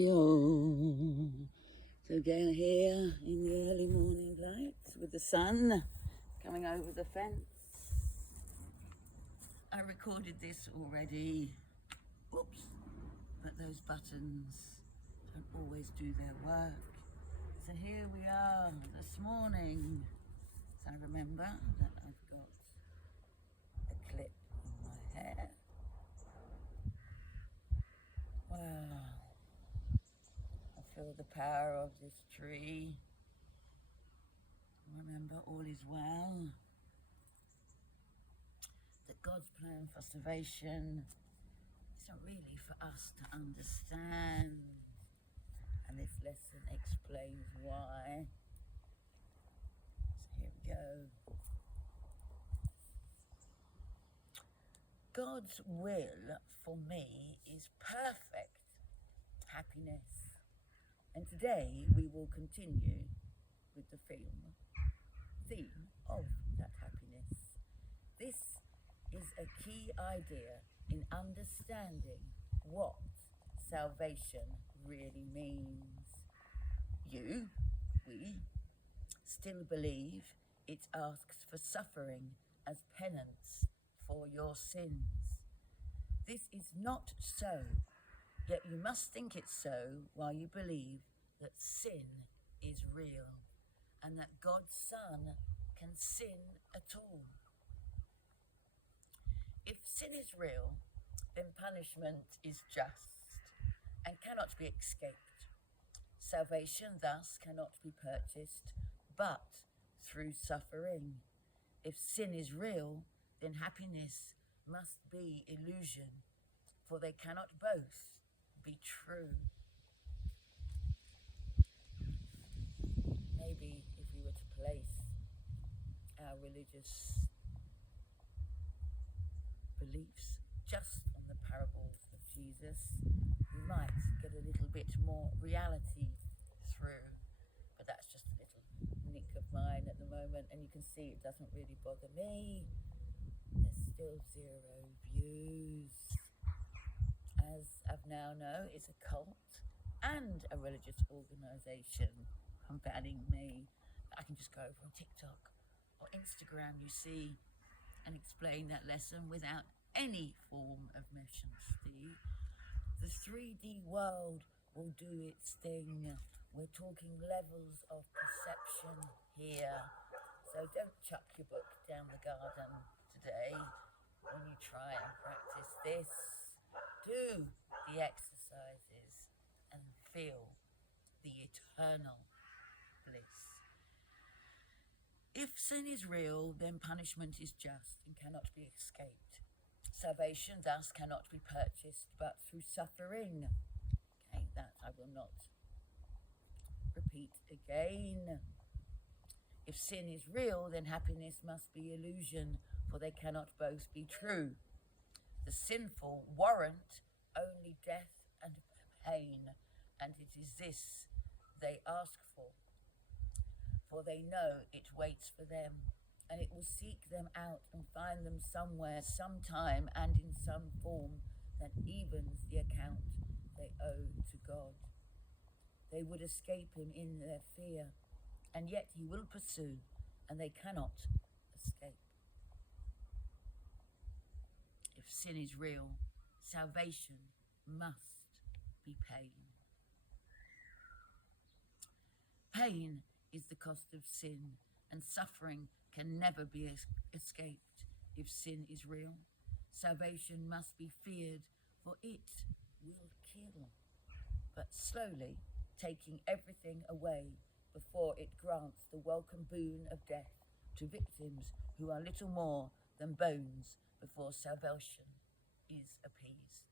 Yo. So down here in the early morning light with the sun coming over the fence. I recorded this already. Oops. But those buttons don't always do their work. So here we are this morning. So I remember that I've got a clip in my hair. Wow. I feel the power of this tree. Remember, all is well. That God's plan for salvation isn't really for us to understand. And this lesson explains why. So here we go. God's will for me is perfect happiness. And today we will continue with the theme of that happiness. This is a key idea in understanding what salvation really means. We still believe it asks for suffering as penance for your sins. This is not so, yet you must think it so while you believe that sin is real and that God's Son can sin at all. If sin is real, then punishment is just and cannot be escaped. Salvation thus cannot be purchased, but through suffering. If sin is real, then happiness must be illusion, for they cannot both be true. Maybe if we were to place our religious beliefs just on the parables of Jesus, we might get a little bit more reality through. But that's just a little nick of mine at the moment, and you can see it doesn't really bother me. There's still zero views. As I've now know, it's a cult and a religious organisation banning me. I can just go over on TikTok or Instagram, you see, and explain that lesson without any form of mention. The 3D world will do its thing. We're talking levels of perception here. So don't chuck your book down the garden today when you try and practice this. Do the exercises and feel the eternal bliss. If sin is real, then punishment is just and cannot be escaped. Salvation thus cannot be purchased, but through suffering. Okay, that I will not repeat again. If sin is real, then happiness must be illusion, for they cannot both be true. The sinful warrant only death and pain, and it is this they ask for they know it waits for them, and it will seek them out and find them somewhere, sometime, and in some form that evens the account they owe to God. They would escape him in their fear, and yet he will pursue, and they cannot escape. If sin is real, salvation must be pain. Pain is the cost of sin, and suffering can never be escaped. If sin is real, salvation must be feared, for it will kill, but slowly taking everything away before it grants the welcome boon of death to victims who are little more than bones before salvation is appeased.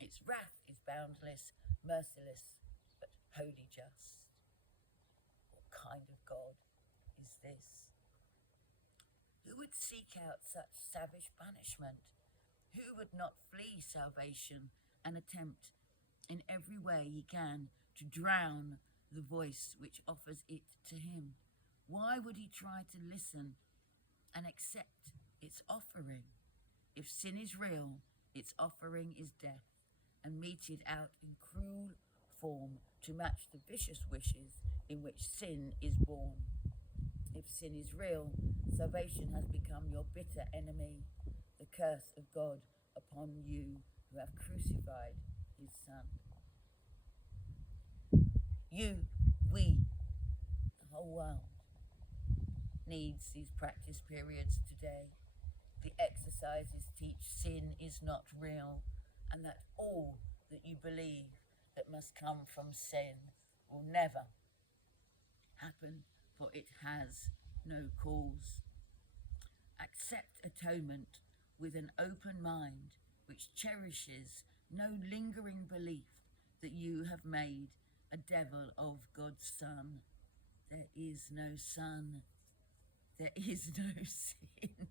Its wrath is boundless, merciless, but wholly just. Kind of God is this? Who would seek out such savage punishment? Who would not flee salvation and attempt in every way he can to drown the voice which offers it to him? Why would he try to listen and accept its offering? If sin is real, its offering is death, and meted out in cruel form to match the vicious wishes in which sin is born. If sin is real, salvation has become your bitter enemy, the curse of God upon you who have crucified his Son. You, we, the whole world needs these practice periods today. The exercises teach sin is not real, and that all that you believe that must come from sin will never happen, for it has no cause. Accept atonement with an open mind which cherishes no lingering belief that you have made a devil of God's Son. There is no Son. There is no sin.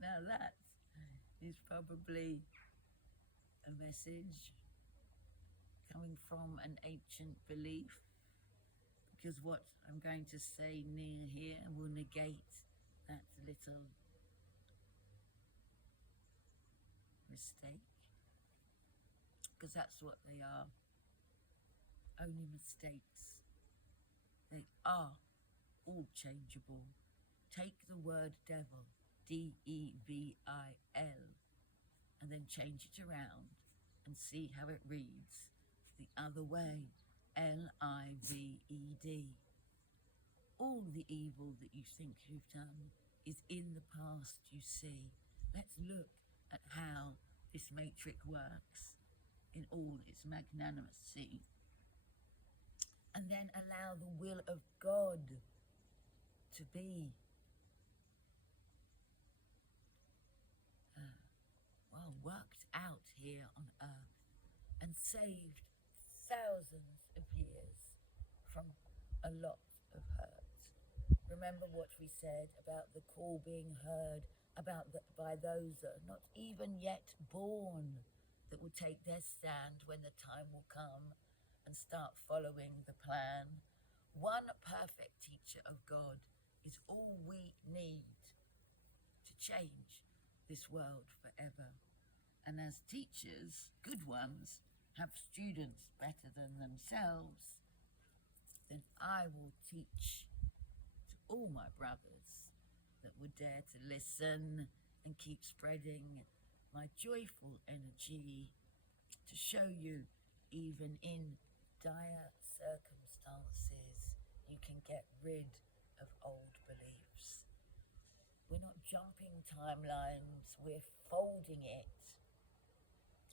Now that is probably a message coming from an ancient belief, because what I'm going to say near here will negate that little mistake, because that's what they are, only mistakes. They are all changeable. Take the word devil, D-E-V-I-L, and then change it around and see how it reads the other way, L-I-V-E-D. All the evil that you think you've done is in the past, you see. Let's look at how this matrix works in all its magnanimity, and then allow the will of God to be worked out here on earth and saved thousands of years from a lot of hurt. Remember what we said about the call being heard by those that are not even yet born, that will take their stand when the time will come and start following the plan. One perfect teacher of God is all we need to change this world forever. And as teachers, good ones, have students better than themselves, then I will teach to all my brothers that would dare to listen and keep spreading my joyful energy to show you, even in dire circumstances, you can get rid of old beliefs. We're not jumping timelines, we're folding it.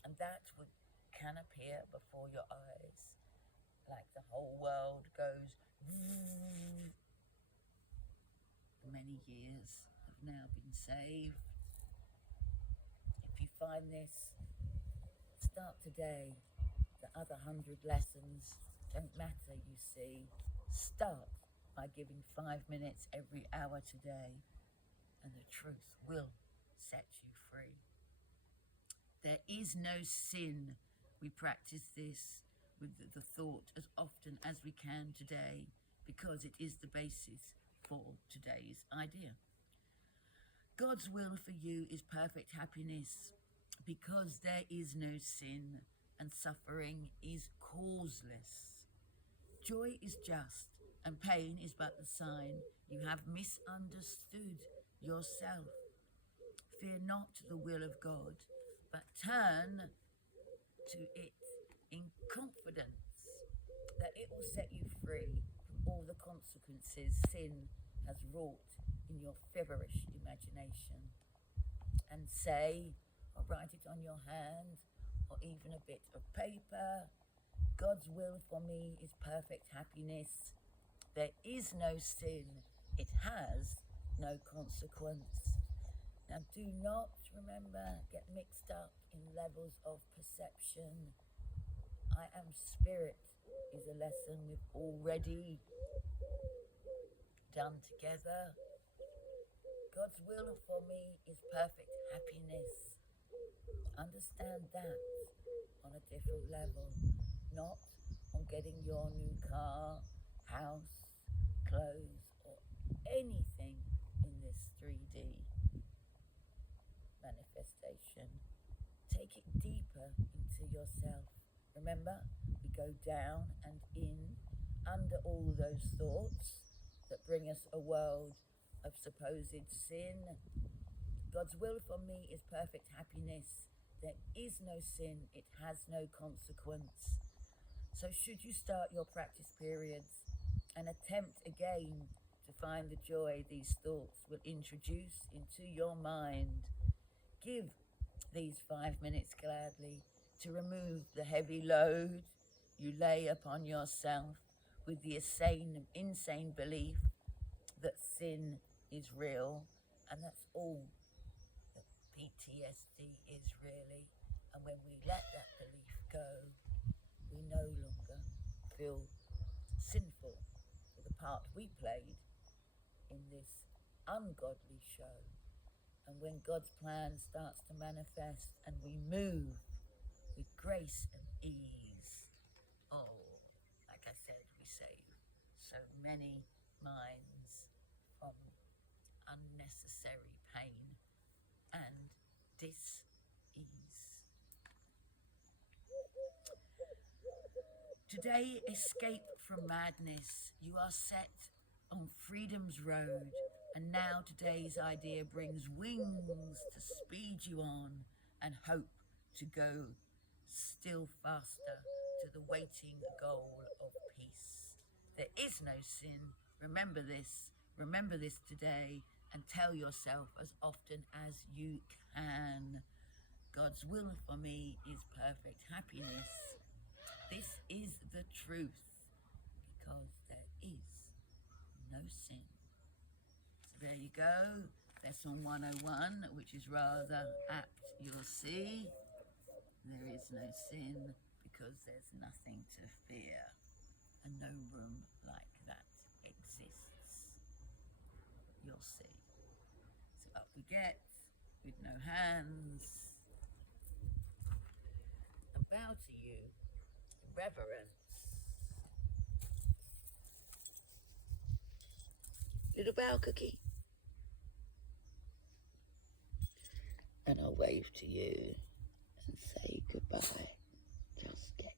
And that can appear before your eyes, like the whole world goes. Many years have now been saved. If you find this, start today. The other 100 lessons don't matter, you see. Start by giving 5 minutes every hour today, and the truth will set you free. There is no sin. We practice this with the thought as often as we can today, because it is the basis for today's idea. God's will for you is perfect happiness, because there is no sin and suffering is causeless. Joy is just and pain is but the sign you have misunderstood yourself. Fear not the will of God, but turn to it in confidence that it will set you free from all the consequences sin has wrought in your feverish imagination. And say, or write it on your hand, or even a bit of paper, God's will for me is perfect happiness. There is no sin. It has no consequence. Now do not, remember, get mixed up in levels of perception. I am spirit is a lesson we've already done together. God's will for me is perfect happiness. Understand that on a different level, not on getting your new car, house, clothes, or anything in this 3D manifestation. take it deeper into yourself. Remember, we go down and in under all those thoughts that bring us a world of supposed sin. God's will for me is perfect happiness. There is no sin, it has no consequence. So should you start your practice periods and attempt again to find the joy these thoughts will introduce into your mind, give these 5 minutes gladly to remove the heavy load you lay upon yourself with the insane belief that sin is real, and that's all that PTSD is really. And when we let that belief go, we no longer feel sinful for the part we played in this ungodly show. And when God's plan starts to manifest and we move with grace and ease, oh, like I said, we save so many minds from unnecessary pain and dis-ease. Today, escape from madness. You are set on freedom's road, and now today's idea brings wings to speed you on and hope to go still faster to the waiting goal of peace. There is no sin. Remember this today, and tell yourself as often as you can. God's will for me is perfect happiness. This is the truth, because there is no sin. So there you go, lesson 101, which is rather apt, you'll see. There is no sin because there's nothing to fear, and no room like that exists. You'll see. So up we get, with no hands, and bow to you in reverence. Little bow cookie. And I'll wave to you and say goodbye. Just get